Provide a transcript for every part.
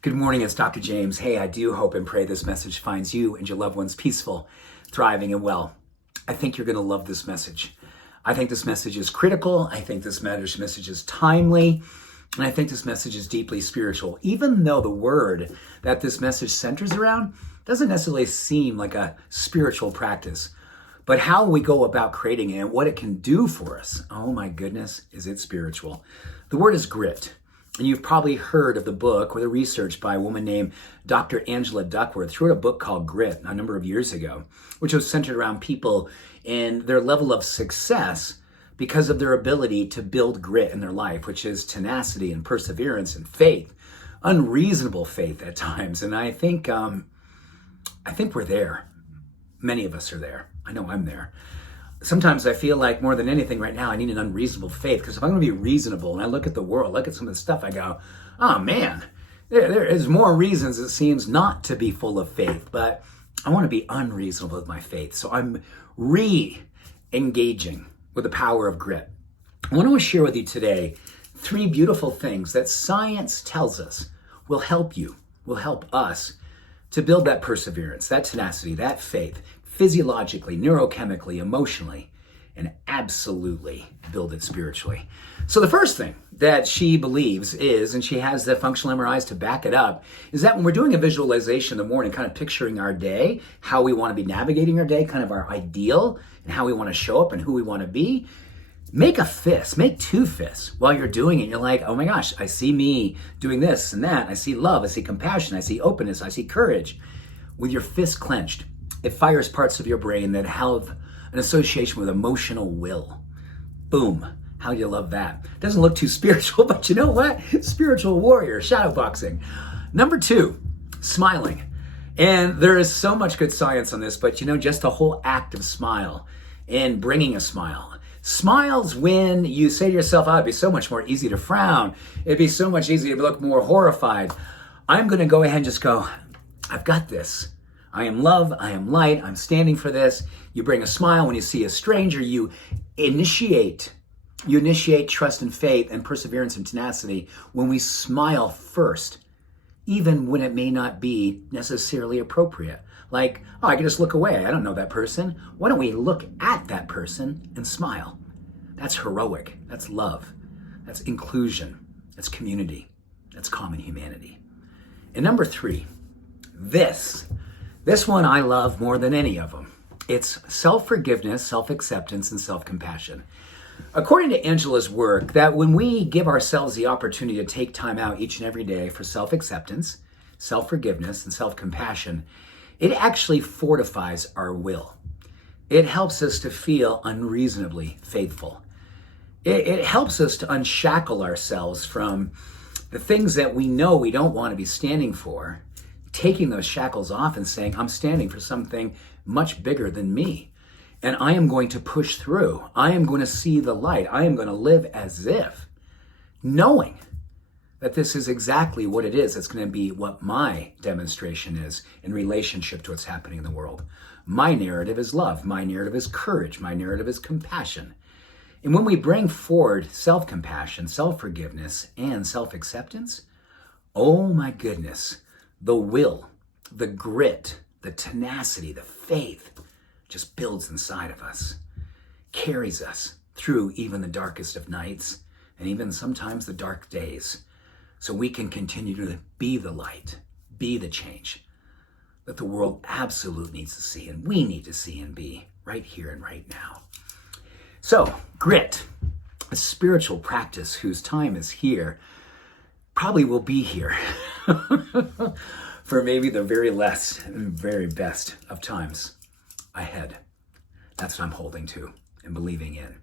Good morning, it's Dr. James. Hey, I do hope and pray this message finds you and your loved ones peaceful, thriving, and well. I think you're going to love this message. I think this message is critical. I think this message is timely. And I think this message is deeply spiritual, even though the word that this message centers around doesn't necessarily seem like a spiritual practice. But how we go about creating it and what it can do for us, oh my goodness, is it spiritual. The word is grit. And you've probably heard of the book or the research by a woman named Dr. Angela Duckworth. She wrote a book called Grit a number of years ago, which was centered around people and their level of success because of their ability to build grit in their life, which is tenacity and perseverance and faith, unreasonable faith at times. And I think we're there. Many of us are there. I know I'm there. Sometimes I feel like more than anything right now, I need an unreasonable faith, because if I'm going to be reasonable and I look at the world, look at some of the stuff, I go, oh man, there is more reasons it seems not to be full of faith, but I want to be unreasonable with my faith. So I'm re-engaging with the power of grit. I want to share with you today 3 beautiful things that science tells us will help you, will help us to build that perseverance, that tenacity, that faith, physiologically, neurochemically, emotionally, and absolutely build it spiritually. So the first thing that she believes is, and she has the functional MRIs to back it up, is that when we're doing a visualization in the morning, kind of picturing our day, how we want to be navigating our day, kind of our ideal, and how we want to show up and who we want to be, make a fist, make 2 fists while you're doing it. You're like, oh my gosh, I see me doing this and that. I see love, I see compassion, I see openness, I see courage. With your fist clenched, it fires parts of your brain that have an association with emotional will. Boom. How do you love that? Doesn't look too spiritual, but you know what? Spiritual warrior, shadow boxing. Number 2, smiling. And there is so much good science on this, but just the whole act of smile and bringing a smile. Smiles when you say to yourself, oh, it'd be so much more easy to frown. It'd be so much easier to look more horrified. I'm going to go ahead and just go, I've got this. I am love, I am light, I'm standing for this. You bring a smile when you see a stranger. You initiate trust and faith and perseverance and tenacity when we smile first, even when it may not be necessarily appropriate. Like, oh, I can just look away. I don't know that person. Why don't we look at that person and smile? That's heroic. That's love. That's inclusion. That's community. That's common humanity. And number 3, this one I love more than any of them. It's self-forgiveness, self-acceptance, and self-compassion. According to Angela's work, that when we give ourselves the opportunity to take time out each and every day for self-acceptance, self-forgiveness, and self-compassion, it actually fortifies our will. It helps us to feel unreasonably faithful. It helps us to unshackle ourselves from the things that we know we don't want to be standing for, taking those shackles off and saying, I'm standing for something much bigger than me. And I am going to push through. I am going to see the light. I am going to live as if, knowing that this is exactly what it is. It's going to be what my demonstration is in relationship to what's happening in the world. My narrative is love. My narrative is courage. My narrative is compassion. And when we bring forward self-compassion, self-forgiveness, and self-acceptance, oh my goodness, the will, the grit, the tenacity, the faith just builds inside of us, carries us through even the darkest of nights and even sometimes the dark days, so we can continue to be the light, be the change that the world absolutely needs to see and we need to see and be right here and right now. So, grit, a spiritual practice whose time is here, probably will be here for maybe the very less and very best of times ahead. That's what I'm holding to and believing in.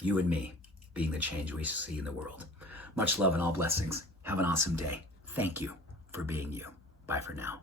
You and me being the change we see in the world. Much love and all blessings. Have an awesome day. Thank you for being you. Bye for now.